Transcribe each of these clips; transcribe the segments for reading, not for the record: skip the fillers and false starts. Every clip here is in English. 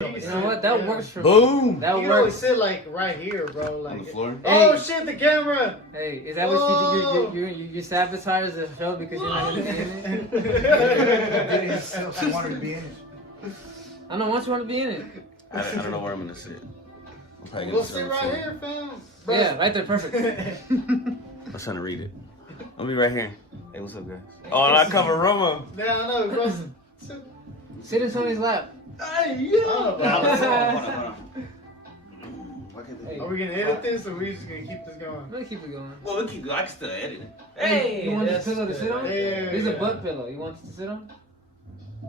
You know what? That works for me. Boom. That You always works. sit like right here, bro. Like On the floor? Oh Hey. shit, the camera. Hey, is that what you sabotage the show because you're not gonna be in it? I wanted to be in it. I don't want you to be in it. I don't know where I'm gonna sit. I'm probably We'll gonna sit sit right on the here, floor. fam. Bro. Yeah, right there, perfect. I'm trying to read it. I'll be right here. Hey, what's up, guys? Oh, and I cover Roma. Yeah, I know, bro. Sit in Tony's lap. Hey, yeah. Hold on. Why can't they? Hey. Are we gonna edit this or are we just gonna keep this going? Let's keep it going. Well, we keep going. I can still edit it. Hey, you want this that's pillow to good. sit on? Yeah. This is a butt pillow. You want this to sit on?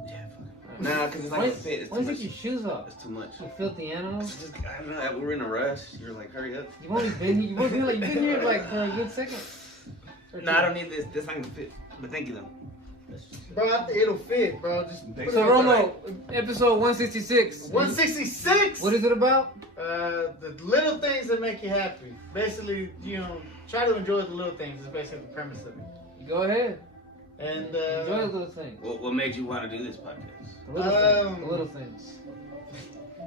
Yeah, fuck it. Nah, because it's not gonna fit. It's Why too do you much. take your shoes off? It's too much. You filthy animal. It's just, I don't know. We're in a rush. You're like, hurry up. You've only been here. You've been here like for a good second. No, I don't need this. This not gonna fit. But thank you though. Bro, it'll fit, bro. Just put So it on. Romo, episode 166. 166. What is it about? The little things that make you happy. Basically, you know, try to enjoy the little things. Is basically the premise of it. Go ahead. And Enjoy the little things. What made you want to do this podcast? The little things. The little things.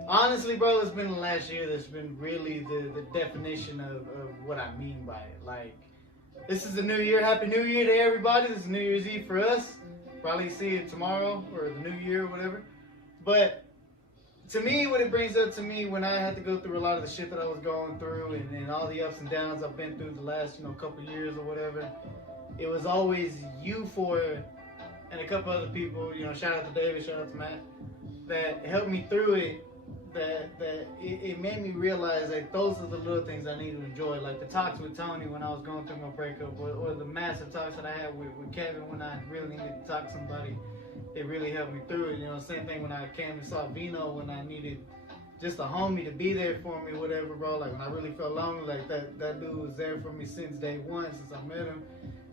honestly, bro, it's been the last year that's been really the definition of what I mean by it. Like, this is the new year. Happy New Year to everybody. This is New Year's Eve for us. Probably see it tomorrow or the new year or whatever. But to me, what it brings up to me when I had to go through a lot of the shit that I was going through and all the ups and downs I've been through the last, couple years or whatever, it was always you four and a couple other people, shout out to David, shout out to Matt, that helped me through it. That it made me realize like those are the little things I need to enjoy, like the talks with Toney when I was going through my breakup, or the massive talks that I had with Kevin when I really needed to talk to somebody. It really helped me through it. Same thing when I came and saw Vino when I needed just a homie to be there for me, whatever, bro. Like when I really felt lonely, like that dude was there for me since day one, since I met him,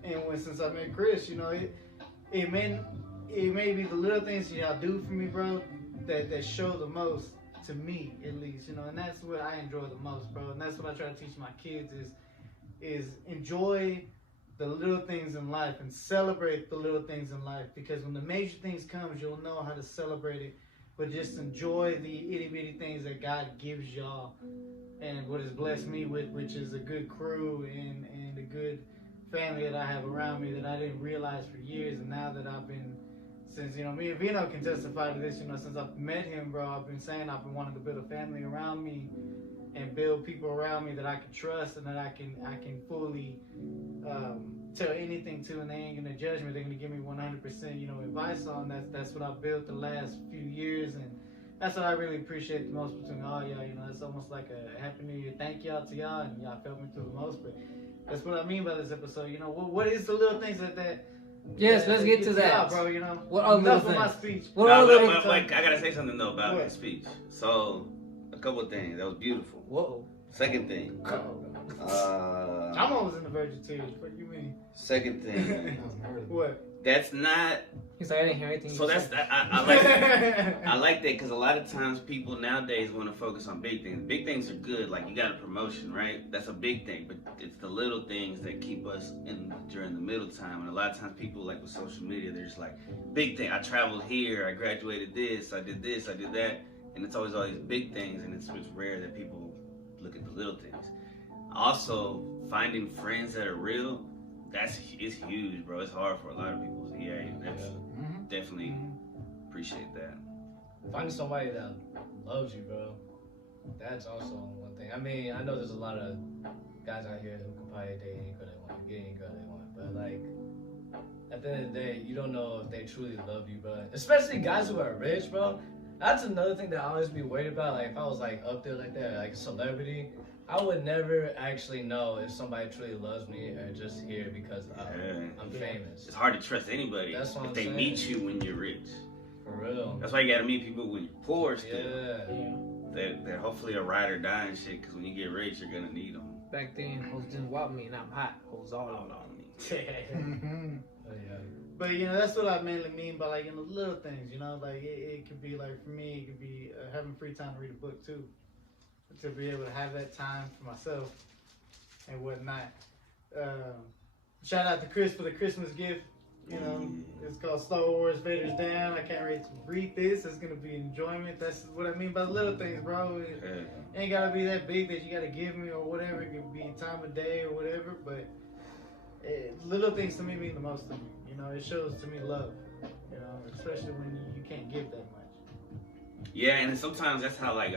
and since I met Chris, it may be the little things y'all do for me, bro, that show the most. To me, at least, and that's what I enjoy the most, bro. And that's what I try to teach my kids is enjoy the little things in life and celebrate the little things in life. Because when the major things comes, you'll know how to celebrate it. But just enjoy the itty bitty things that God gives y'all, and what has blessed me with, which is a good crew and a good family that I have around me that I didn't realize for years. And now that I've been. Since, me and Vino can testify to this, since I've met him, bro, I've been saying I've been wanting to build a family around me and build people around me that I can trust and that I can fully tell anything to, and they ain't gonna judge me. They're gonna give me 100%, advice on. That's what I've built the last few years, and that's what I really appreciate the most between all y'all. It's almost like a Happy New Year. Thank y'all to y'all, and y'all felt me through the most. But that's what I mean by this episode. What is the little things that Yes, let's get to that. Out, bro, What other enough little of my things? speech. What other but, I gotta say something though about What? the speech. So, a couple of things. That was beautiful. Whoa. Second thing. I'm always in the verge of tears. What do you mean? Second thing. What? That's not. He's like, I didn't hear anything. So you that's said. I like that. I like that because a lot of times people nowadays want to focus on big things. Big things are good, like you got a promotion, right? That's a big thing, but it's the little things that keep us in during the middle time. And a lot of times people, like with social media, they're just like, big thing. I traveled here, I graduated this, I did that, and it's always all these big things, and it's rare that people look at the little things. Also, finding friends that are real. It's huge, bro. It's hard for a lot of people. So yeah, that's definitely appreciate that. Finding somebody that loves you, bro. That's also one thing. I mean, I know there's a lot of guys out here who can probably date any girl they want, get any girl they want, but like at the end of the day, you don't know if they truly love you, bro. Especially guys who are rich, bro. That's another thing that I always be worried about. Like if I was like up there like that, like a celebrity, I would never actually know if somebody truly loves me or just here because I'm famous. It's hard to trust anybody That's what if I'm they saying. meet you when you're rich. For real. That's why you gotta meet people when you're poor still. Yeah. They're hopefully a ride or die and shit, because when you get rich, you're gonna need them. Back then, hoes didn't want me, and I'm hot. Hoes all on me. But that's what I mainly mean by like the little things. Like it could be like for me, it could be having free time to read a book too, to be able to have that time for myself and whatnot. Shout out to Chris for the Christmas gift. You know, it's called Star Wars Vader's Down. I can't wait to read this. It's gonna be enjoyment. That's what I mean by the little things, bro. It ain't gotta be that big that you gotta give me or whatever. It could be time of day or whatever, but little things to me mean the most to me. You know, it shows to me love. You know, especially when you can't give that much. Yeah, and sometimes that's how like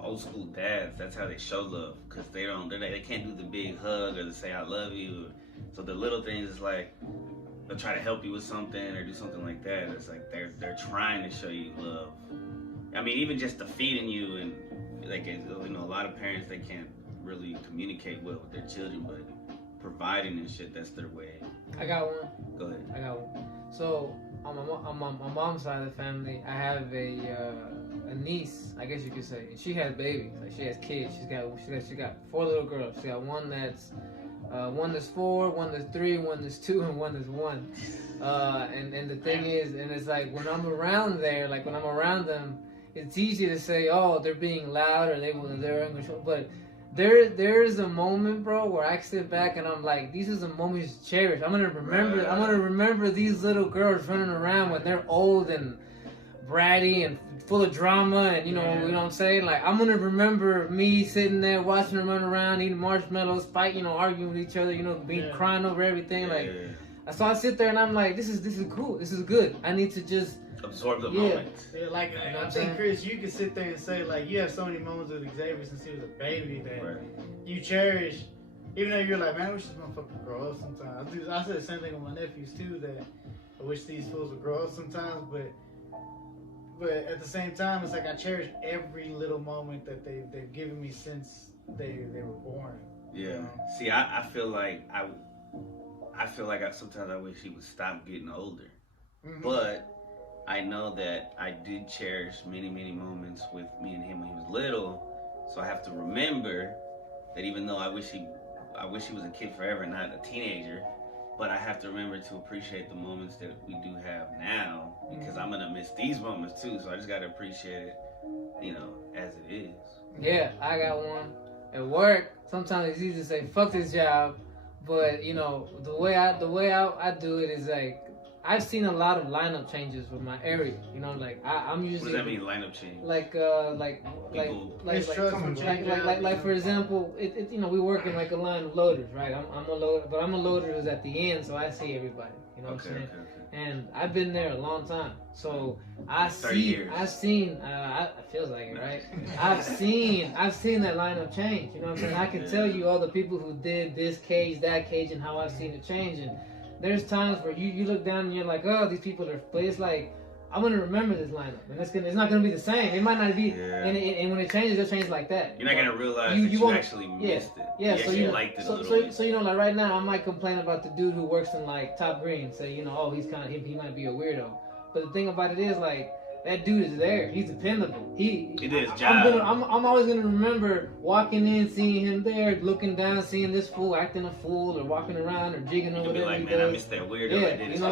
old school dads. That's how they show love because they can't do the big hug or to say I love you. So the little things is like they'll try to help you with something or do something like that. It's like they're trying to show you love. I mean, even just the feeding you and like you know, a lot of parents they can't really communicate well with their children, but providing and shit, that's their way. I got one. Go ahead. I got one. So on my mom's side of the family, I have a niece, I guess you could say, and she has babies. Like she has kids. She got 4 little girls. She got one that's 4, one that's 3, one that's 2, and one that's 1. And the thing is, and it's like when I'm around there, like when I'm around them, it's easy to say, oh, they're being loud or they're English, but there's a moment, bro, where I sit back and I'm like, these are the moments to cherish. I'm gonna remember these little girls running around when they're old and bratty and full of drama and you know what I'm saying? Like I'm gonna remember me sitting there watching them run around, eating marshmallows, fighting, you know, arguing with each other, you know, crying over everything. Like so I sit there and I'm like, this is cool, this is good. I need to just absorb the moment. Yeah, like I think Chris, you can sit there and say like you have so many moments with Xavier since he was a baby that you cherish, even though you're like, man, I wish this motherfucker grow up sometimes. I said the same thing with my nephews too, that I wish these fools would grow up sometimes, but at the same time, it's like I cherish every little moment that they've given me since they were born. Yeah. You know? See, I feel like sometimes I wish he would stop getting older, but I know that I did cherish many, many moments with me and him when he was little. So I have to remember that even though I wish he was a kid forever, not a teenager, but I have to remember to appreciate the moments that we do have now because I'm gonna miss these moments too. So I just gotta appreciate it, you know, as it is. Yeah, I got one. At work, sometimes it's easy to say fuck this job, but you know the way I do it is like I've seen a lot of lineup changes with my area. You know, like I'm usually. What does that mean, lineup change? Like for example, it you know we work in like a line of loaders, right? I'm a loader, but I'm a loader who's at the end, so I see everybody. You know what I'm saying? Okay. And I've been there a long time, so it feels like it, right? I've seen that lineup change. You know what I'm saying? I can tell you all the people who did this cage, that cage, and how I've seen it change. And there's times where you look down and you're like, oh, these people are. But it's like I'm gonna remember this lineup, and it's not gonna be the same. It might not be, and when it changes, it'll change like that. You're not gonna realize you actually missed it. Yeah, so you liked it a little bit. So you know, like right now, I might complain about the dude who works in like Top Green, say you know, oh, he might be a weirdo. But the thing about it is like. That dude is there. He's dependable. He did his job. I'm always gonna remember walking in, seeing him there, looking down, seeing this fool acting a fool, or walking around, or jigging, or whatever. You'll be like, man, I missed that weirdo. Yeah, you know,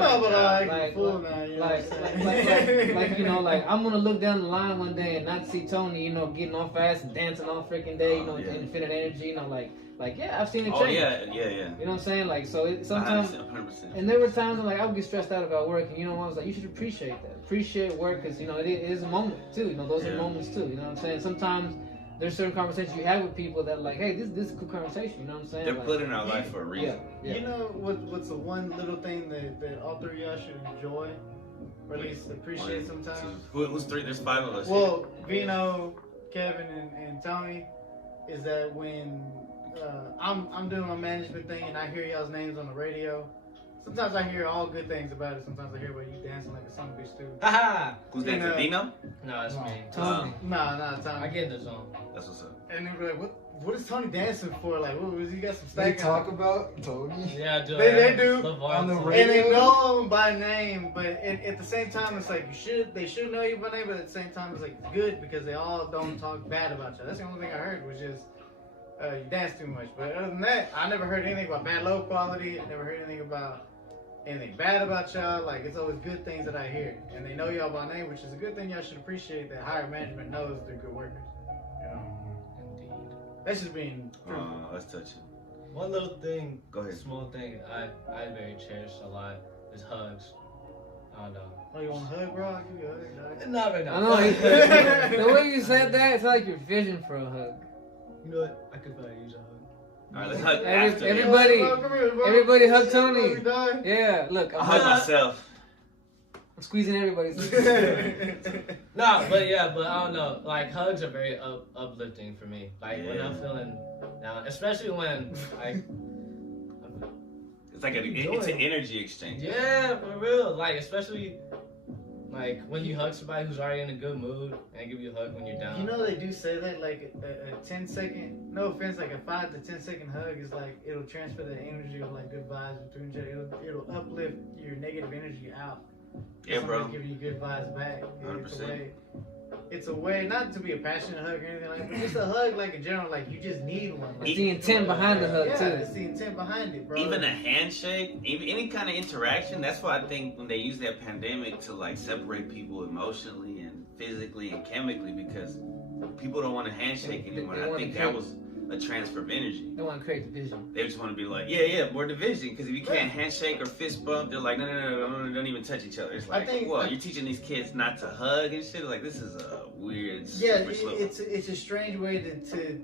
like you know, like I'm gonna look down the line one day and not see Toney, you know, getting all fast and dancing all freaking day, you know, infinite energy, you know, like yeah, I've seen it change. Yeah. You know what I'm saying? Like so, sometimes. 100%. And there were times when like I would get stressed out about work, and you know, I was like, you should appreciate that. Appreciate work, because you know it is a moment too. You know, those are moments too. You know what I'm saying? Sometimes there's certain conversations you have with people that are like, hey, this is a good conversation. You know what I'm saying? They're put in our life for a reason. Yeah. You know what's the one little thing that all 3 of y'all should enjoy, or at least appreciate sometimes? Who's 3? There's 5 of us. Well, Vino, Kevin, and Toney, is that when I'm doing my management thing and I hear y'all's names on the radio. Sometimes I hear all good things about it. Sometimes I hear about you dancing like a son of a bitch too. Haha! Who's dancing? Dino? No, it's me. Toney. Nah, Toney. I get in the zone. That's what's up. And they be like, what is Toney dancing for? Like, what was he got some stack? They talk about Toney. Yeah, I do. They do. On the and radio. they know him by name, but at the same time, it's like they should know you by name, but at the same time, it's like good because they all don't talk bad about you. That's the only thing I heard, which is you dance too much. But other than that, I never heard anything about bad low quality. I never heard anything about anything bad about y'all. Like, it's always good things that I hear, and they know y'all by name, which is a good thing. Y'all should appreciate that higher management knows they're good workers. You know? Indeed. That's just being true. That's touching. One little thing, go ahead. Small thing I very cherish a lot is hugs. I don't know. Oh, you want a hug, bro? I'll give you a hug, dog. Not right now. I know. The way you said that, it's like you're fishing for a hug. You know what? I could probably use a hug. All right, let's hug Every- after. everybody- Everybody hug Toney. Dog. Yeah, look, I I'm, hug myself. I'm squeezing everybody's. No, but I don't know. Like hugs are very uplifting for me. Like when Yeah. I'm feeling down, especially when like It's like you it's an doing? energy exchange. yeah, for real. Like especially like when you hug somebody who's already in a good mood and give you a hug when you're down. You know they do say that like a 10-second, no offense, like a 5 to 10-second hug is like it'll transfer the energy of like good vibes between each other. It'll uplift your negative energy out. Yeah, bro. Somebody's giving you good vibes back. It's a 100%. way. It's a way not to be a passionate hug or anything like that, but just a hug like in general, like you just need one. Like, It's the intent behind the hug yeah, too. it's the intent behind it, bro. Even a handshake, even any kind of interaction. That's why I think when they use that pandemic to like separate people emotionally and physically and chemically, because people don't want to handshake anymore. They I wanna think create- that was a transfer of energy. They want to create division. They just want to be like, yeah, more division. Because if you can't handshake or fist bump, they're like, no, don't even touch each other. It's I like, think- well, you're teaching these kids not to hug and shit. Like, this is a weird, yeah, super slow. it's a strange way to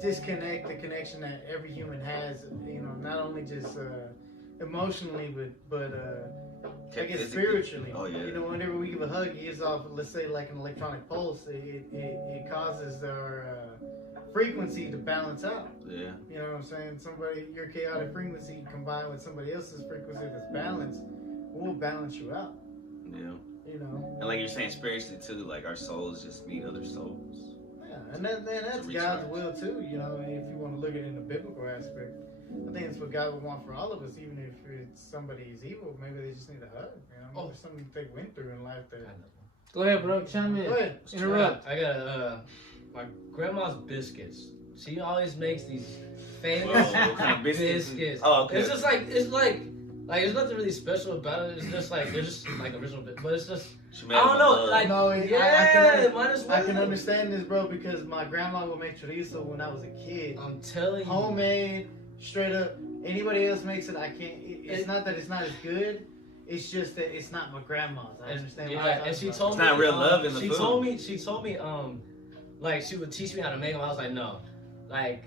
disconnect the connection that every human has. You know, not only just emotionally, but I guess Physically. spiritually. Oh, yeah. You know, whenever we give a hug, it gives off, let's say, like an electronic pulse. It causes our frequency to balance out. Yeah. You know what I'm saying? Somebody, your chaotic frequency combined with somebody else's frequency that's balanced will balance you out. Yeah. You know? And like you're saying, spiritually too, like our souls just meet other souls. Yeah, and that's To God's recharge. will too. You know, if you want to look at it in a biblical aspect, I think it's what God would want for all of us. Even if it's somebody is evil, maybe they just need a hug. You know, Oh. there's something they went through in life that. Go ahead, bro. Chime in. Go ahead. Interrupt. I got my grandma's biscuits. She always makes these Whoa, famous what kind of biscuits? biscuits. Oh, okay. It's just like there's nothing really special about it. It's just like they're just like original, but it's just She I made don't them know. love. Like No, yeah, might as well. I can understand this, bro, because my grandma would make chorizo when I was a kid. I'm telling you. Homemade, straight up. Anybody else makes it, I can't. It's not that it's not as good. It's just that it's not my grandma's. I understand. what you're Yeah, talking and she about. told It's me not real love in the she food. told me like she would teach me how to make them. I was like, no, like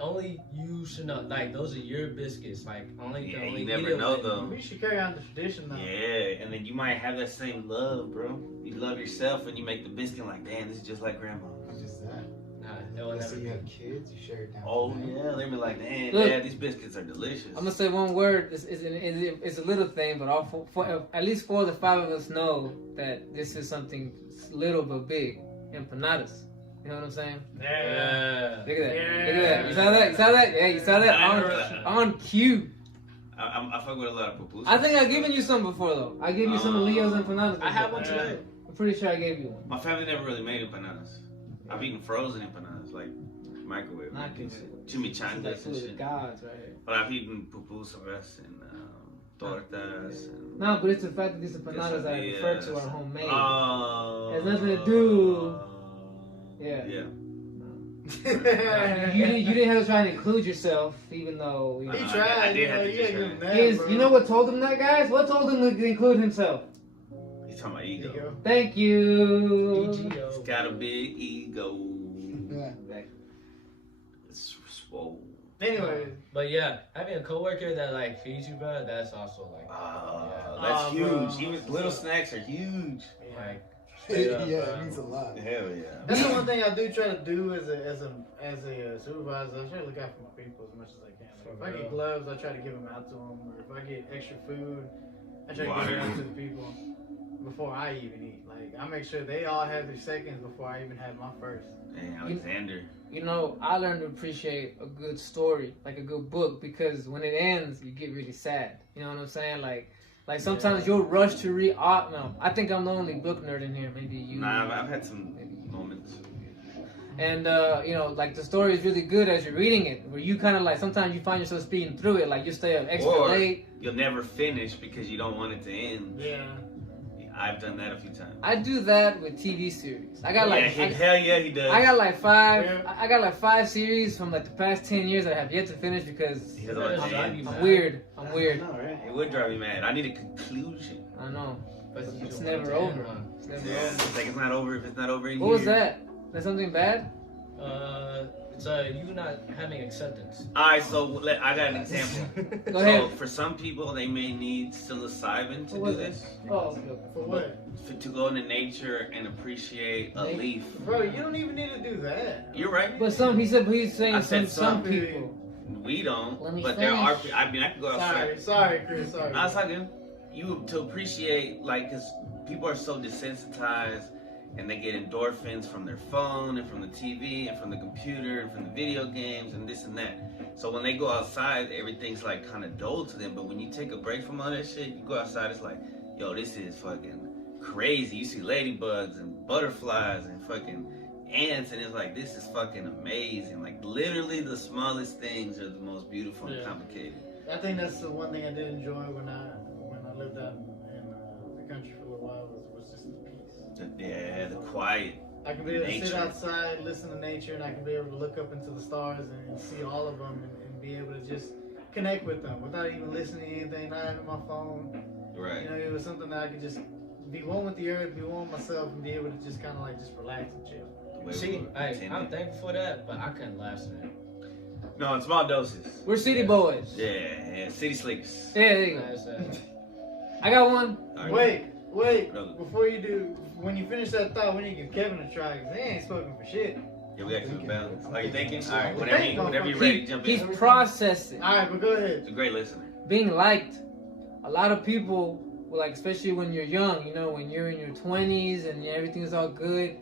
only you should know. Like those are your biscuits. Like only Yeah, only you eat never it know with- though. We should carry on the tradition though. Yeah, and then you might have that same love, bro. You love yourself when you make the biscuit. Like, damn, this is just like grandma. It's just that. Nah, it will Let's never say be. you have kids, you share it down. Oh to them. yeah, they be like, damn, Look. Dad, these biscuits are delicious. I'm gonna say one word. It's a little thing, but all for at least 4 of the 5 of us know that this is something little but big. Empanadas. You know what I'm saying? Yeah. Look at that. Yeah. Look at that. You saw that? You saw that? Yeah, you saw that I never heard that. on cue. I fuck with a lot of pupusas. I think I've given you some before though. I gave you some of Leo's empanadas. I have before. one today. I'm pretty sure I gave you one. My family never really made empanadas. I've eaten frozen empanadas, like microwave. Not good. Chimichangas Like and food of shit. gods right here. But I've eaten pupusas and tortas. And No, but it's the fact that these empanadas I refer to quesadillas. are homemade. Oh. Has nothing to do- Yeah. Yeah. You didn't have to try and include yourself, even though. You know. He I tried. did have to You just gotta give him try. that, He's, bro. you know what told him that, guys? What told him to include himself? He's talking about There you ego. go. Thank you. He's EGO. got a big ego. Yeah. It's swole. Anyway, But yeah, having a coworker that like feeds you, bro, that's also like, That's Oh, huge. bro. Even little snacks are huge. like Yeah, straight up, it bro. means a lot. Hell yeah. that's the one thing I do try to do as a supervisor. I try to look out for my people as much as I can. Like, if I get gloves, I try to give them out to them. Or if I get extra food, I try to give it out to the people before I even eat. Like I make sure they all have their seconds before I even have my first. Hey, Alexander. You know, I learned to appreciate a good story, like a good book, because when it ends, you get really sad. You know what I'm saying? Like sometimes you'll rush to read. No, I think I'm the only book nerd in here. Maybe you. Nah, I've had some moments. And you know, like the story is really good as you're reading it, where you kind of like sometimes you find yourself speeding through it, like you stay up extra Or late. you'll never finish because you don't want it to end. Yeah. I've done that a few times. I do that with TV series. I got like hell yeah, he does. I got like five. Yeah. I got like 5 series from like the past 10 years that I have yet to finish because He doesn't want to Drive end. you I'm mad. weird. I'm I weird. know, right? It would drive me mad. I need a conclusion. I know. But you It's don't never want it to over. end, huh? It's never Yeah, over. it's like it's not over if it's not over in What was here. that? That's something bad? It's you not having acceptance. All right, so I got an example. Go So ahead. for some people, they may need psilocybin to What was do this. Oh, okay. For what? To go into nature and appreciate a Nature. leaf. Bro, you don't even need to do that. You're right. But he's saying I said some some. people. We don't. Let me But there are. finish. I mean, I could go outside. Sorry, Chris. Sorry. No, it's not good. You to appreciate, like, because people are so desensitized and they get endorphins from their phone and from the TV and from the computer and from the video games and this and that. So when they go outside, everything's like kind of dull to them. But when you take a break from all that shit, you go outside, it's like, yo, this is fucking crazy. You see ladybugs and butterflies and fucking ants, and it's like, this is fucking amazing. Like, literally the smallest things are the most beautiful and Yeah. complicated. I think that's the one thing I did enjoy when I lived out in the country for a little while was just the peace. Yeah, the quiet. I can be able to sit Nature. outside, listen to nature, and I can be able to look up into the stars and see all of them and be able to just connect with them without even listening to anything, not having my phone. Right. You know, it was something that I could just be one with the earth, be one with myself, and be able to just kind of like just relax and chill. The way See, we were I'm intended. thankful for that, but I couldn't last in it. No, in small doses. We're city boys. Yeah, city slickers. Yeah, there you go. That's, I got one. All right. Wait, Brother. before you do, when you finish that thought, we need to give Kevin a try, because they ain't spoken for shit. Yeah, we got to keep it balanced. Are you thinking? All right, We whenever, think, whenever you're ready, jump He's in. processing. Alright, but go ahead. He's a great listener. Being liked. A lot of people, like especially when you're young, you know, when you're in your 20s and everything's all good,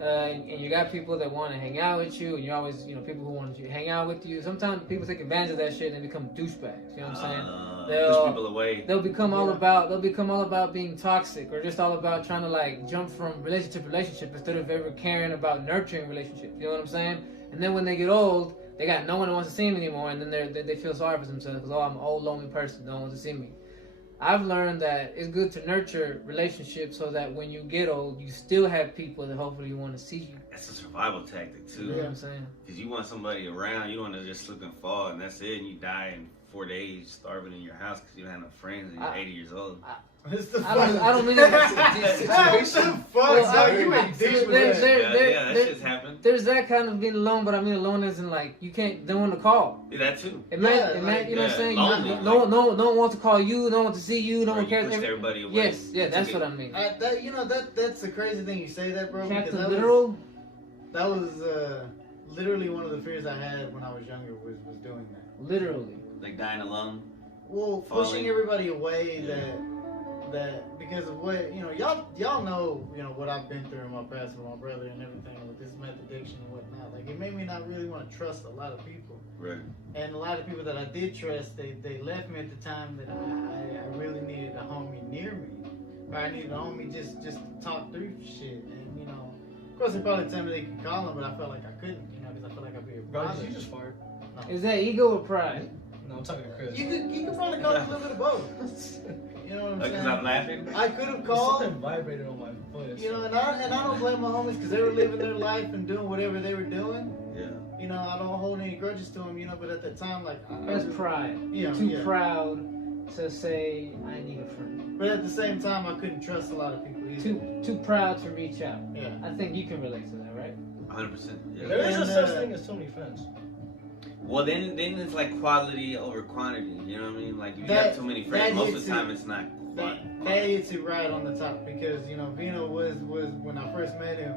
and you got people that want to hang out with you, and you're always, you know, people who want to hang out with you. Sometimes people take advantage of that shit and they become douchebags. You know what I'm saying? They'll- Push people away. They'll become all about being toxic, or just all about trying to like jump from relationship to relationship instead of ever caring about nurturing relationships. You know what I'm saying? And then when they get old, they got no one that wants to see them anymore, and then they feel sorry for themselves because, oh, I'm an old lonely person, no one wants to see me. I've learned that it's good to nurture relationships so that when you get old, you still have people that hopefully want to see you. That's a survival tactic, You know too. what I'm saying? Because you want somebody around, you don't want to just slip and fall, and that's it, and you die in 4 days starving in your house because you don't have no friends and you're 80 years old. It's the I don't mean it as a deep What situation. the fuck, Well, dog? You ain't there- deep with there- that. there- Yeah, that shit's happened. There's that kind of being alone, but I mean alone isn't like you don't want to call. Yeah, that too. You Yeah, know like, what I'm saying? lonely, No one wants to call you. No one wants to see you. No Or one you cares. pushed everybody away. Yes, yeah, that's Took what it- I mean. That's the crazy thing you say that, bro. Because Captain that Literal. that was literally one of the fears I had when I was younger was doing that. Literally. Like dying alone. Well, Falling. pushing everybody away Yeah. that because of what y'all know what I've been through in my past with my brother and everything with this meth addiction and whatnot. Like it made me not really want to trust a lot of people, Right. and a lot of people that I did trust, they left me at the time that I really needed a homie near me, or I needed a homie just to talk through shit. And of course they probably tell me they could call him, but I felt like I couldn't, because I felt like I'd be a bro, bother. did you just fart? Is that ego or pride? No, I'm talking to Chris. You could probably call it a little bit of both. You know what I'm Because saying? I'm laughing. I could have Something called, vibrated on my foot. and I don't blame my homies because they were living their life and doing whatever they were doing. Yeah. I don't hold any grudges to them, but at that time, like, That's pride. Yeah, You're too yeah. proud to say I need a friend. But at the same time, I couldn't trust a lot of people either. Too proud to reach out. Yeah. I think you can relate to that, right? 100%. Yeah. There is And, a such thing as too many friends. Well, then it's like quality over quantity. You know what I mean? Like if you That- have too many that friends, most of hits the time it. it's not That quantity. hits it right on the top because Vino was when I first met him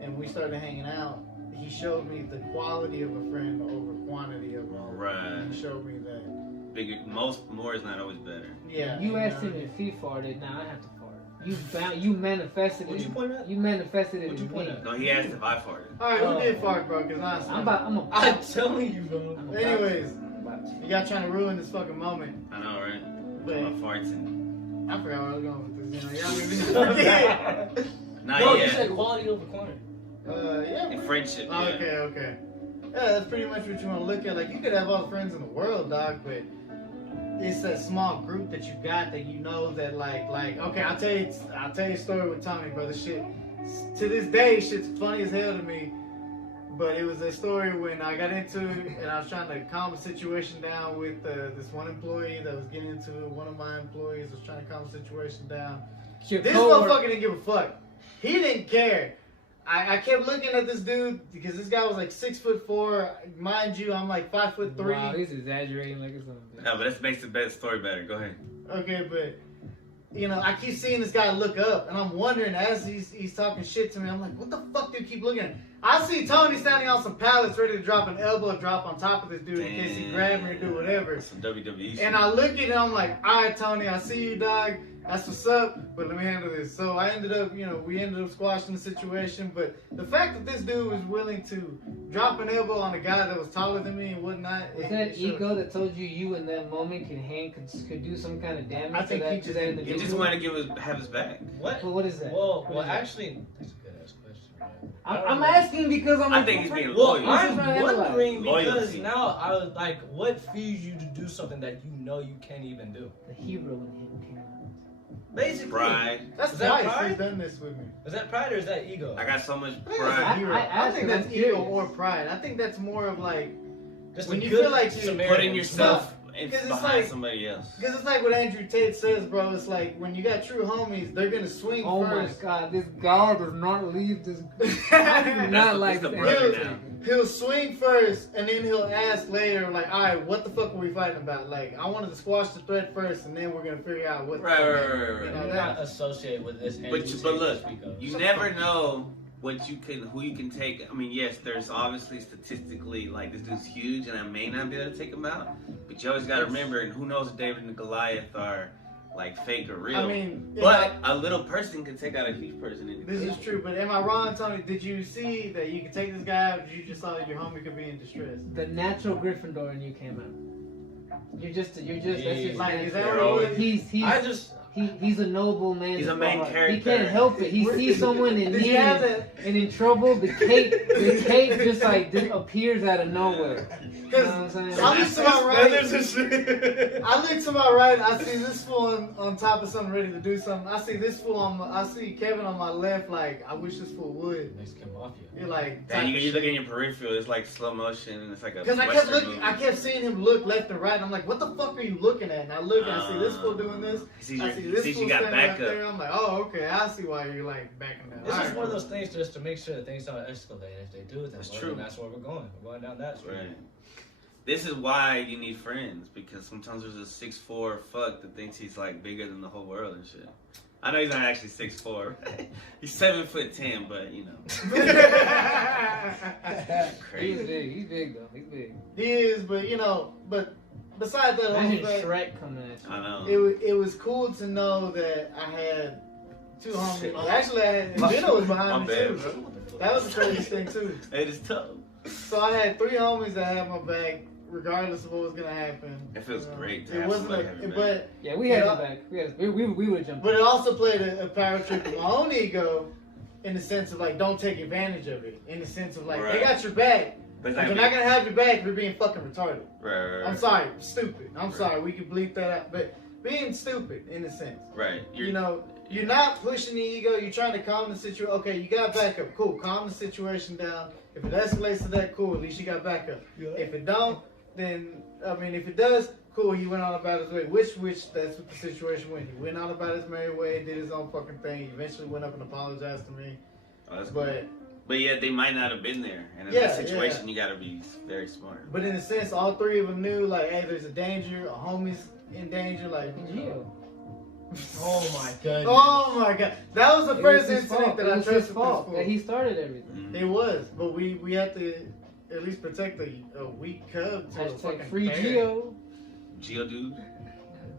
and we started hanging out. He showed me the quality of a friend over quantity of a Right. He showed me that. Bigger, more is not always better. Yeah. You asked him if he farted. Now I have to fart. You manifested What'd it. you point at? You manifested it What'd you in point me. at? No, he asked if I farted. All right, who Oh. did fart, bro? Because honestly, I'm I'm telling you, bro. about Anyways, to. you got trying to ruin this fucking moment. I know, right? But My farts and I forgot where I was going with this. Y'all made me forget. not No, you yet. said quality over quantity. Yeah. In friendship, Oh, yeah. okay. Yeah, that's pretty much what you want to look at. Like, you could have all the friends in the world, dog, but it's that small group that you got that you know that like okay, I'll tell you a story with Toney, brother. Shit, to this day, shit's funny as hell to me. But it was a story when I got into it and I was trying to calm the situation down with this one employee that was getting into it. One of my employees was trying to calm the situation down. This motherfucker didn't give a fuck. He didn't care. I kept looking at this dude because this guy was like 6'4". Mind you, I'm like 5'3". Wow, he's exaggerating like it's something. No, but that makes the story better. Go ahead. Okay, but you know, I keep seeing this guy look up, and I'm wondering as he's talking shit to me, I'm like, what the fuck do you keep looking at? I see Toney standing on some pallets ready to drop an elbow drop on top of this dude in case he grab me or do whatever. Some WWE shit. And I look at it, I'm like, all right, Toney, I see you, dog. That's what's up, but let me handle this. So I ended up, we ended up squashing the situation. But the fact that this dude was willing to drop an elbow on a guy that was taller than me and whatnot. Was that ego that told you in that moment could do some kind of damage? I think to he that, just- to that individual? He just wanted to have his back. What? Well, what is that? Well, What is that? actually, that's a good ass question, man. I'm asking because I'm. I think he's being Well, loyal. I'm Loyalty. wondering because Loyalty. now I was like, what feeds you to do something that you know you can't even do? The hero in him came out. Basically, Pride. That's Is that twice pride? he's done this with me. is that pride or is that ego? I got so much I pride. I think asked that's him, I'm ego curious. or pride. I think that's more of like, Just when a you good feel like you- Samaritan. Putting yourself Because it's behind like- somebody else. because it's like what Andrew Tate says, bro. It's like when you got true homies, they're gonna swing Oh my first. God! This God does not leave this. I do That's not the- like that's the that. brother He'll, now. he'll swing first, and then he'll ask later, like, all right, what the fuck are we fighting about? Like, I wanted to squash the threat first, and then we're gonna figure out what. Right, the fuck right, is- right, right, You know, right. You're that- not associated with this. But look, you never know who you can take. I mean, yes, there's obviously statistically like this dude's huge, and I may not be able to take him out. But you always got to remember, and who knows if David and Goliath are like fake or real. I mean, but a little person can take out a huge person. In the this is true. But am I wrong, Toney? Did you see that you could take this guy out? Or you just thought your homie could be in distress? The natural Gryffindor in you came out. You're just. That's just Like, is that natural. what it is? He's a noble man. He's a main He character. can't help it. He sees someone in Did need you have that? and in trouble. The cape just like appears out of nowhere. You know what I'm saying? I look to my right. I look to my right. I see this fool on top of something, ready to do something. I see this fool I see Kevin on my left. Like, I wish this fool would. Mexican mafia. You're like, And you look in your peripheral, it's like slow motion, and it's like a because I Western kept movie. I kept seeing him look left and right. And I'm like, what the fuck are you looking at? And I look and I see this fool doing this. I see this fool you got standing up backup. there. I'm like, oh, okay. I see why you're like backing down. It's All just right. one of those things just to make sure that things don't escalate. If they do, then That's well, true. then that's where we're going. We're going down that street. Right. This is why you need friends, because sometimes there's a 6'4" fuck that thinks he's like bigger than the whole world and shit. I know he's not actually 6'4". He's 7'10", but you know. He's Crazy. big. He's big though. He's big. He is, but but besides that whole Imagine fact, Shrek coming at you. I know. it was cool to know that I had two homies. Actually, I had Vino was behind me bad, too. bro. That was the craziest thing too. It is tough. So I had three homies that had my back, regardless of what was gonna happen. It feels great to It have wasn't somebody a, have your back. but Yeah, we had Yeah. him back. We would jump. but it also played a power trip of my own ego, in the sense of like, don't take advantage of it. In the sense of like, they Right. got your back, But it's but not they're not gonna have your back if you're being fucking retarded. right. I'm sorry, stupid. I'm sorry, we could bleep that out, but being stupid in a sense. Right. You know, you're not pushing the ego. You're trying to calm the situation. Okay, you got backup. Cool. Calm the situation down. If it escalates to that, cool. At least you got backup. If it don't, then if it does, cool. He went on about his way. Which that's what the situation went. He went on about his merry way, did his own fucking thing. He eventually went up and apologized to me. Oh, that's cool. But yet they might not have been there, and in Yeah, that situation, you gotta be very smart. in a sense, all three of them knew like, hey, there's a danger. A homie's in danger. Like, Gio. Oh my goodness. oh my god, that was the It first was his incident fault. that It I was trusted his this fault fool. that he started everything. It was, but we had to at least protect a weak cub to a Hashtag fucking free bear. Gio. Geo dude.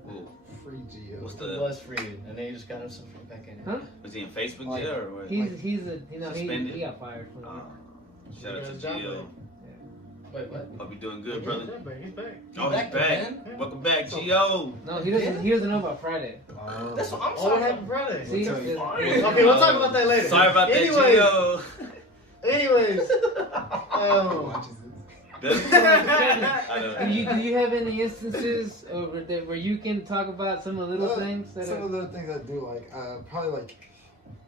Whoa. Free Gio. What's He the? was freed, and then you just got him some back in. Huh? Was he in Facebook Like, jail or what? He's a Suspended? he got fired from Oh, shout out to Good job, Geo. Wait, what? Hope you're doing good, He's brother. back, He's back. Oh, back he's back. again? Welcome back, Geo. No, he doesn't know about Friday. That's what I'm Oh, what talking happened about. Friday? See? tell you. Okay, we'll talk about that later. Sorry about that, Anyways, Geo. anyways, Who watches this? Does- I don't know. Do you have any instances over there where you can talk about some of the little things that Some are, of the things I do like, probably like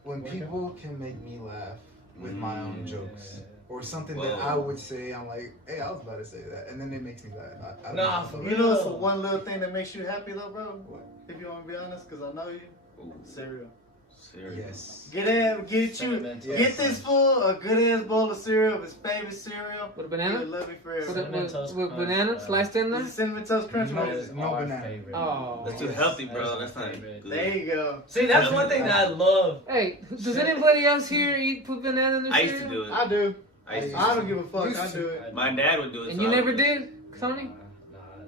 when people can make me laugh with my own jokes. Or something that I would say, I'm like, hey, I was about to say that, and then it makes me laugh. I don't Nah, know. for You know, real. so one little thing that makes you happy though, bro. What? If you want to be honest, because I know you. Ooh, Cereal. cereal. Yes. Get this Yes. fool a good ass bowl of cereal, his favorite cereal. with a He banana? would love you forever. With, Cinnamon Toast with Crunch, banana sliced in there? Is it cinnamon toast crunch? No. What is it? No Our banana. favorite. Oh. That's too Yes. healthy, bro. That's That's my not favorite. good. There you go. See, that's one thing that I love. Hey, does anybody else here put banana in their I cereal? used to do it. I do. I used to I do don't it. give a fuck. I do it. My dad would do it. And so you I never would do it. did, Tony?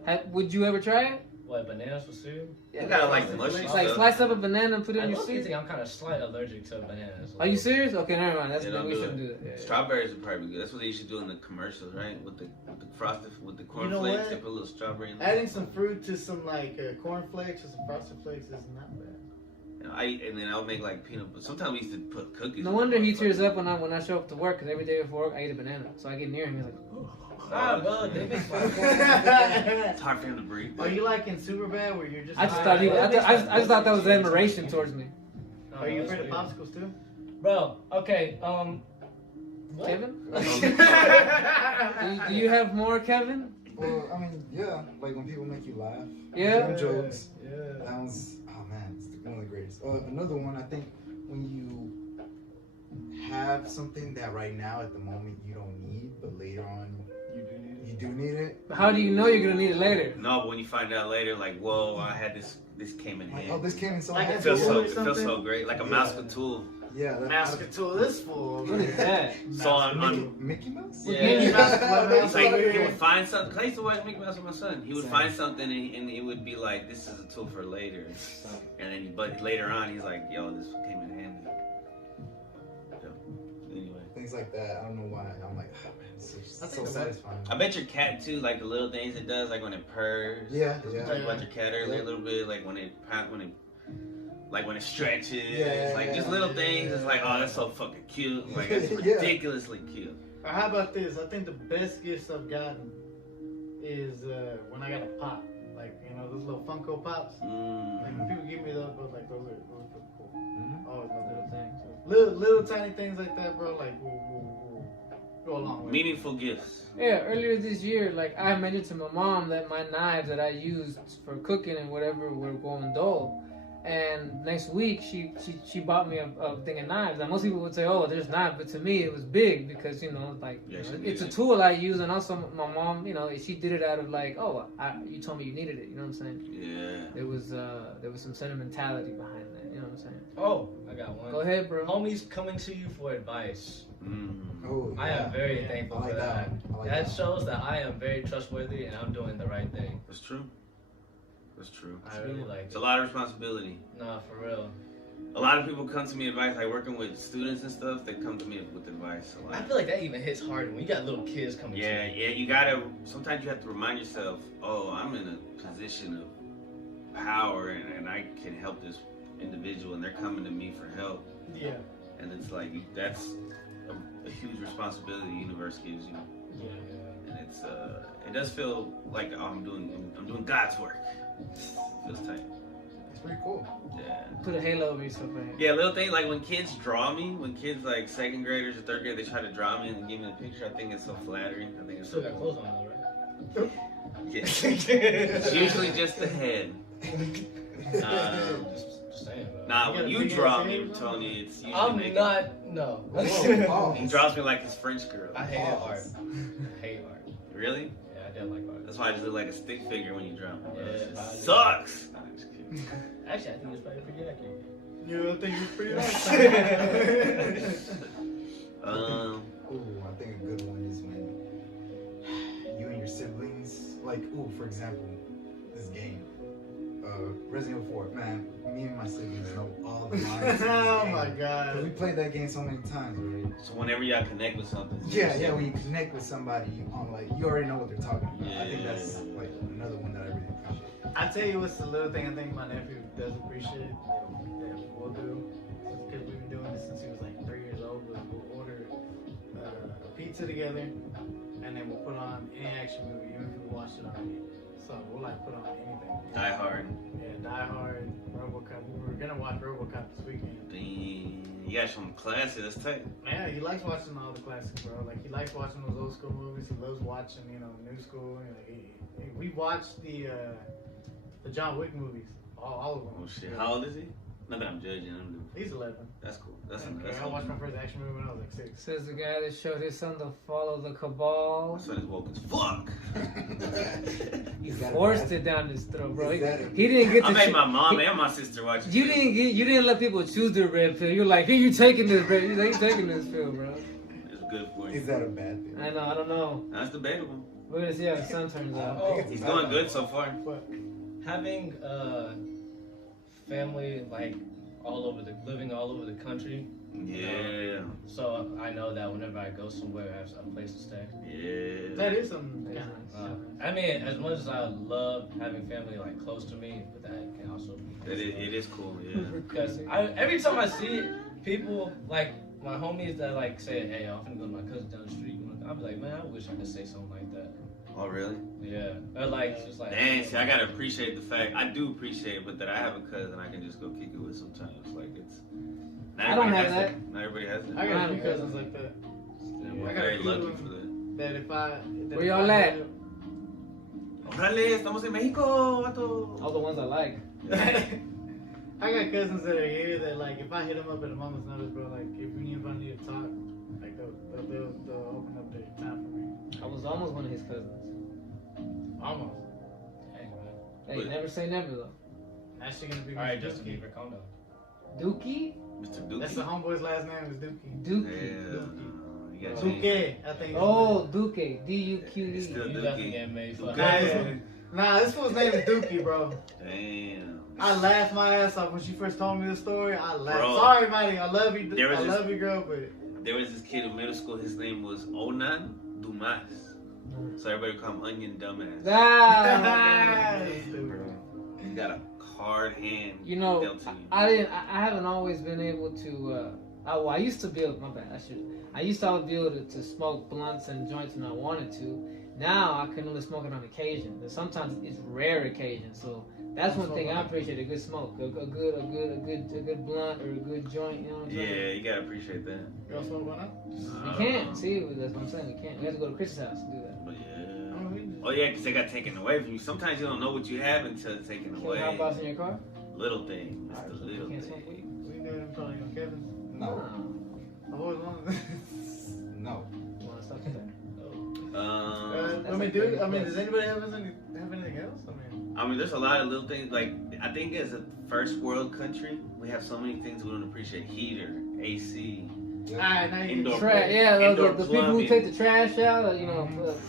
Nah. Would you ever try it? What, bananas for cereal? You gotta like mushy It's stuff. like slice up a banana and put it I in your low-key cereal. think I'm kind of slightly allergic to bananas. Are you serious? Okay, never mind. That's Yeah, then don't we do shouldn't it. do that. Yeah, yeah. Strawberries would probably be good. That's what they used to do in the commercials, right? With the frosted, with the You know cornflakes, what? they put a little strawberry in there. Adding some fruit to some like corn flakes or some frosted flakes is not bad. And then I would make like peanut butter. Sometimes we used to put cookies. No in wonder the he motherfucker. tears up when I show up to work because every day before work I eat a banana. So I get near him, he's like, Nah, bro, they make It's hard for him to breathe. Are you like in Superbad where you're just? I just thought I just thought that was admiration towards me. Are you afraid of popsicles too? Bro, okay, what? Kevin? Do you have more, Kevin? Well, I mean, yeah, like when people make you laugh. Yeah? Some jokes. Yeah. That one's, oh man, it's one of the greatest. Another one, I think, when you have something that right now at the moment you don't need, but later on you do need it. How do you know you're gonna need it later? No, but when you find out later, like, whoa, I had this came in Like, handy. oh, this came in so Like It handy. feels so, Or it feels so something? great, like a Yeah. mouse with tool. Yeah, that, Master tool this fool. What is that? So on Mickey Mouse? Yeah. it's like he would Yeah. find something. 'Cause I used to watch Mickey Mouse with my son. He would find something and it would be like, this is a tool for later. And then, but later on, he's like, yo, this came in handy. So, anyway. Things like that. I don't know why. I'm like, oh man, it's I so think satisfying. I bet your cat too, like the little things it does, like when it purrs. Yeah, We yeah. talked about your cat earlier a little bit, like when it stretches, Yeah, like just yeah, little things. It's like, oh, that's so fucking cute. Like it's Yeah. ridiculously cute. Or how about this? I think the best gifts I've gotten is when I got a pop. Like, you know, those little Funko Pops. Like, when people give me those, but like, those are pretty cool. Mhm. Always love Little those. things. Little tiny things like that, bro. Like, will go a long way. Meaningful gifts. Yeah, earlier this year, like I mentioned to my mom that my knives that I used for cooking and whatever were going dull. And next week, she bought me a thing of knives. Now, most people would say, "Oh, there's knives," but to me, it was big because like Yeah, you know, she it's a needed it. tool I use, and also my mom, she did it out of like, "Oh, you told me you needed it." You know what I'm saying? Yeah. There was some sentimentality behind that. You know what I'm saying? Oh, I got one. Go ahead, bro. Homies coming to you for advice. Oh, I yeah. am very Yeah, thankful I like for that. I like That shows that I am very trustworthy and I'm doing the right thing. That's true. That's true. I really like It's it. a lot of responsibility. Nah, for real. A lot of people come to me advice, like working with students and stuff. They come to me with advice a I lot. feel like that even hits harder when you got little kids coming Yeah, to you. yeah. You gotta. Sometimes you have to remind yourself, oh, I'm in a position of power, and I can help this individual, and they're coming to me for help. Yeah. And it's like that's a huge responsibility the universe gives you, and it does feel like I'm doing God's work. Feels tight. It's pretty cool. Yeah. Put a halo over yourself, man. Yeah, little things like when kids draw me, when kids like second graders or third grade, they try to draw me and give me the picture. I think it's so flattering. I think You it's still so got cool. clothes on though, right? Yeah. It's usually just the head. Just saying, bro. Nah, You when got a you big draw ass me, head, bro? Tony, it's usually I'm naked. not. No. Whoa, He draws me like his French girl. I hate art. I hate art. Really? Yeah, I don't like art. That's why I just look like a stick figure when you draw me. Bro. Yeah, It I do. sucks. Nah, I'm just kidding. Actually, I think it's probably pretty accurate. You know, I think you're pretty nice. Ooh, I think a good one is when you and your siblings, like, for example, this game, Resident Evil 4. Man, me and my siblings know all the lines. in this Oh game. my 'Cause god. we played that game so many times already. So whenever y'all connect with something. Yeah, when you connect with somebody on, like, you already know what they're talking about. I think Yeah. that's, like, another one that I really appreciate. I tell you what's the little thing I think my nephew does appreciate that we'll do, because we've been doing this since he was like 3 years old. We'll order a pizza together, and then we'll put on any action movie, even if we watched it already. So we'll like put on anything. Die Hard. Yeah, Die Hard, RoboCop. We were gonna watch RoboCop this weekend. Damn. You got some classics. That's tight. Yeah, he likes watching all the classics, bro. Like he likes watching those old school movies. He loves watching, new school. We watched the John Wick movies, all of them. Oh shit. How old is he? Not that I'm judging. He's 11. That's cool. That's I watched my first action movie when I was like 6. Says the guy that showed his son to follow the cabal. My son is woke as fuck. He Is that a forced bad- it down his throat, bro. Is that a- He didn't get to. I made choo- my mom he- and my sister watch it. You didn't let people choose their red pill. You're like, here, you taking this, bro. You taking this pill, bro. It's good for you. Is that a bad thing? I know. I don't know. That's debatable. We're gonna see how the sun turns out. Oh, He's doing good so far. But having family like living all over the country. Yeah. So I know that whenever I go somewhere, I have a place to stay. Yeah. that is some. That's Yeah. nice. I mean, as much as I love having family like close to me, but that can also be It is cool. Yeah. because every time I see it, people like my homies that like say, "Hey, I'm gonna go to my cousin down the street." I'll be like, "Man, I wish I could say something like that." Oh really? Yeah, or like just like. Dang. See, I gotta appreciate the fact. I do appreciate it, but that I have a cousin I can just go kick it with sometimes. Like it's. Not I don't everybody have has that. Not everybody has it. I got a few cousins like that. We're I got very a few lucky of for them. that. That if I. Where y'all at? Órale, estamos en México, vato. All the ones I like. I got cousins that are here that like if I hit them up at a moment's notice, bro, like if we need to talk, like they'll open up their time for me. I was almost one of his cousins. Almost. Dang, man. Hey, But- never say never though. Actually gonna be All right, Mr. Justin Dookie. Bieber, calm down. Dookie? Mr. Dookie. That's the homeboy's last name is Dookie. Dookie. You gotta change Duque, I think. Oh, Duque. It's D-U-Q-E. still You Dookie. definitely getting made fun Nah, of. Nah, this fool's name is Dookie, bro. Damn. I laughed my ass off when she first told me the story. I laughed. Bro. Sorry, Maddie. I love you. There was I this- love you, girl, but There was this kid in middle school. His name was Onan Dumas. So everybody would call him Onion Dumbass. Ah! He got a hard hand. You know, dealt to you. I haven't always been able to. I used to be able. My bad. I used to always be able to smoke blunts and joints when I wanted to. Now I can only smoke it on occasion. And sometimes it's rare occasion. So that's one thing I appreciate: a good smoke, a good blunt or a good joint. You know what I'm saying? Yeah, you gotta appreciate that. you all smoke one up? We can't. See, that's what I'm saying. We can't. We have to go to Chris's house and do that. But yeah. Oh, we- Oh yeah, because they got taken away from you. Sometimes you don't know what you have until it's taken Can away. we hop out in your car? Little thing. It's Alright, the so we little can't smoke thing. We can do it in front of Kevin. No. I've always wanted. No. You want to stop there? Does anybody have anything else? I mean, there's a lot of little things. Like, I think as a first world country, we have so many things we don't appreciate. Heater, AC. Alright, now you Indoor Yeah, Indoor the people who plumbing. take the trash out,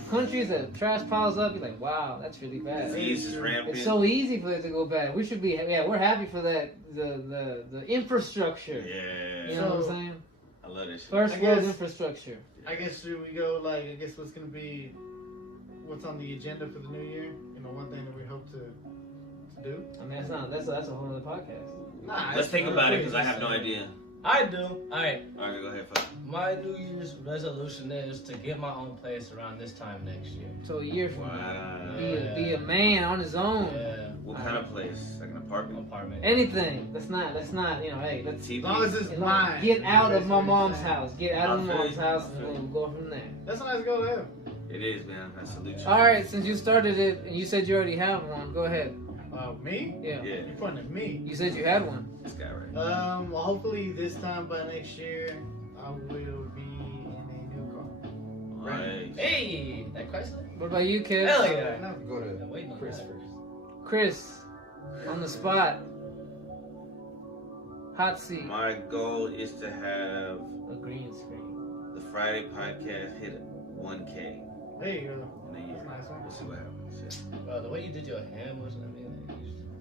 countries that trash piles up, you're like, wow, that's really bad. Disease is rampant. It's so easy for it to go bad. We should be, we're happy for that, the infrastructure. Yeah. You know what I'm saying? I love that shit. First I world guess- infrastructure. I guess should we go what's gonna be what's on the agenda for the new year? One thing that we hope to do. I mean, that's a whole other podcast. Nah, Let's think about it because I have no idea. I do. All right. All right, go ahead, fuck. My New Year's resolution is to get my own place around this time next year. So a year from now, Wow. be a man on his own. Yeah. What kind of place? Like an apartment? Apartment. Anything. That's not. Hey, let's. As long as it's mine. Get out of my That's what mom's I'm house. Get out of my I feel mom's you. house, I and feel we'll go from there. That's a nice goal to have. It is, man. I salute you. All right, since you started it and you said you already have one, go ahead. Me? Yeah. Yeah, You're pointing at me. You said you had one. this guy right. Well, hopefully this time by next year, I will be in a new car. Right. Hey, that Chrysler? What about you, kid? Hell yeah. No. Go I'm to waiting on Chris that. first. Chris, on the spot. Hot seat. My goal is to have A green screen. the Friday podcast hit 1K There you go. in a year. That's nice, man. We'll see what happens. Bro, the way you did your hand was,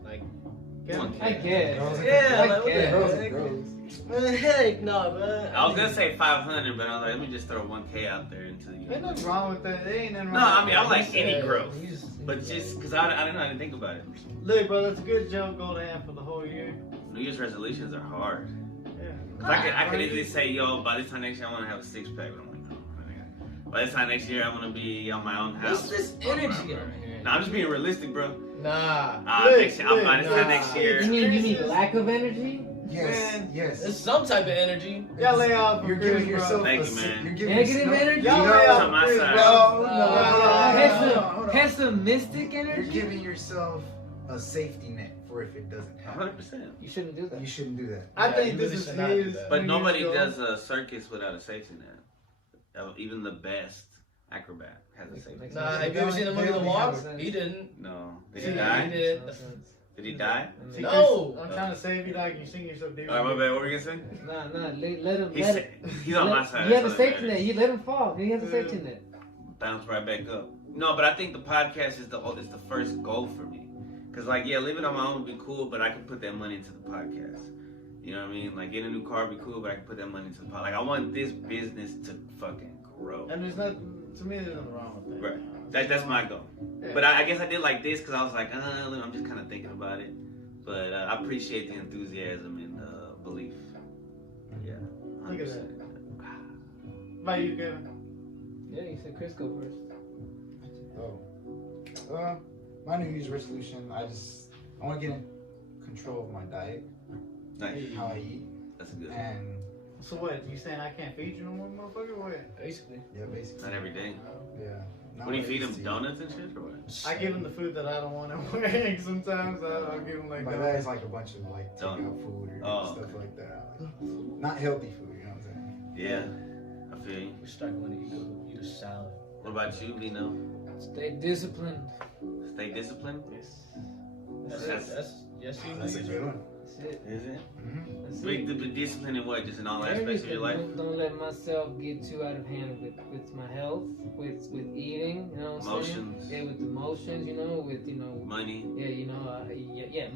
like, Kevin? I guess. yeah, I like, what the guess. Girls heck? and girls. Man, heck no, man. I was gonna say 500, but I was like, let me just throw 1K out there into the. Ain't nothing wrong with that. There ain't nothing wrong No, I with mean, that. I like any growth, He's- but just because I don't know, I didn't think about it. Look, bro, that's a good joke goal to have for the whole year. New Year's resolutions are hard. Yeah. 'Cause I could easily say, yo, by this time next year I want to have a 6-pack, but I'm like, no, By this time next year, I'm gonna be on my own house. What's this energy over here? No, I'm just being realistic, bro. Nah. Next year, by this time next year. You need lack of energy? Yes, Man. yes. It's some type of energy. Y'all lay off. You're giving yourself Thank a you, man. You're giving Negative yourself- energy? Y'all No, lay on off my Chris, side. bro. no. Pessimistic You're energy? giving yourself a safety net for if it doesn't happen. 100%. You shouldn't do that. You shouldn't do that. I Yeah, think you this really is should not do his. that. But New nobody Year's does goal. a circus without a safety net. Even the best acrobat has a safety net. Nah, have you ever seen the movie The They Walk? only have He didn't. No. Did See, he He die? did. Did he die? See, No. Chris, I'm trying to save you, dog. You sing yourself, dude. Alright, my bad. What were you gonna say? Nah, let him. He's, Let him. he's on my side. You have a That's all that safety net. matters. You let him fall. He has a safety net. Bounce right back up. No, but I think the podcast is the first goal for me. Cause like, yeah, living on my own would be cool, but I can put that money into the podcast. You know what I mean? Like getting a new car would be cool, but I can put that money into the podcast. Like I want this business to fucking grow. And there's not, to me, there's nothing wrong with that. Right. That's my goal. Yeah. But I guess I did like this because I was like, I'm just kind of thinking about it. But I appreciate the enthusiasm and belief. Yeah. Look at 100%. that. About you, Kevin? Yeah, you said Chris go first. Oh. My New Year's resolution, I want to get in control of my diet, Nice. how I eat, That's good. and So what? You saying I can't feed you no more, motherfucker? What? Basically. yeah, basically. Not every day. Yeah. Not What do you what I feed used them? to. Donuts and shit or what? I give him the food that I don't want him. Sometimes I'll give him like By that. that is like a bunch of like Donut. takeout food or Oh, stuff okay. like that. Like, not healthy food, you know what I'm saying? Yeah. I feel you. We start going to eat a salad. What about you, Lino? Stay disciplined. Stay disciplined? Yes. Yes, you That's a good one. That's it. Is it? Mm-hmm. That's Wait, it. the discipline in what? Just in all aspects of your life? Don't let myself get too out of hand with my health, with eating, you know what I'm saying? Emotions. Yeah, with emotions, you know, with, you know, Money?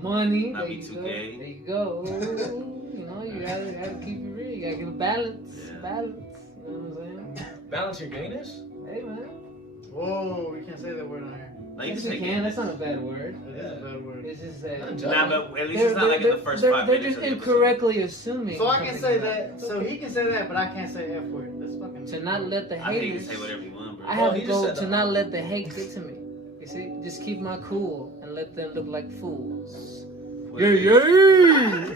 money. Not There be you too go. gay. There you go. You know, you gotta keep it real. You gotta get a balance. Yeah. Balance. You know what I'm saying? Balance your gayness? Hey, man. Whoa, we can't say that word on here. No, you Yes, can you say can. That's gayness. not a bad word. That is a bad word. It's just that. Not Nah, but at least it's not like in the first 5 They're minutes. just of the episode. incorrectly assuming. So I can something say about- that. So he can say that, but I can't say F word. That's fucking. To not let the I think you haters. can say whatever you want, bro. I have he to just go said to that. not let the hate get to me. You see, just keep my cool and let them look like fools. Whatever. yeah.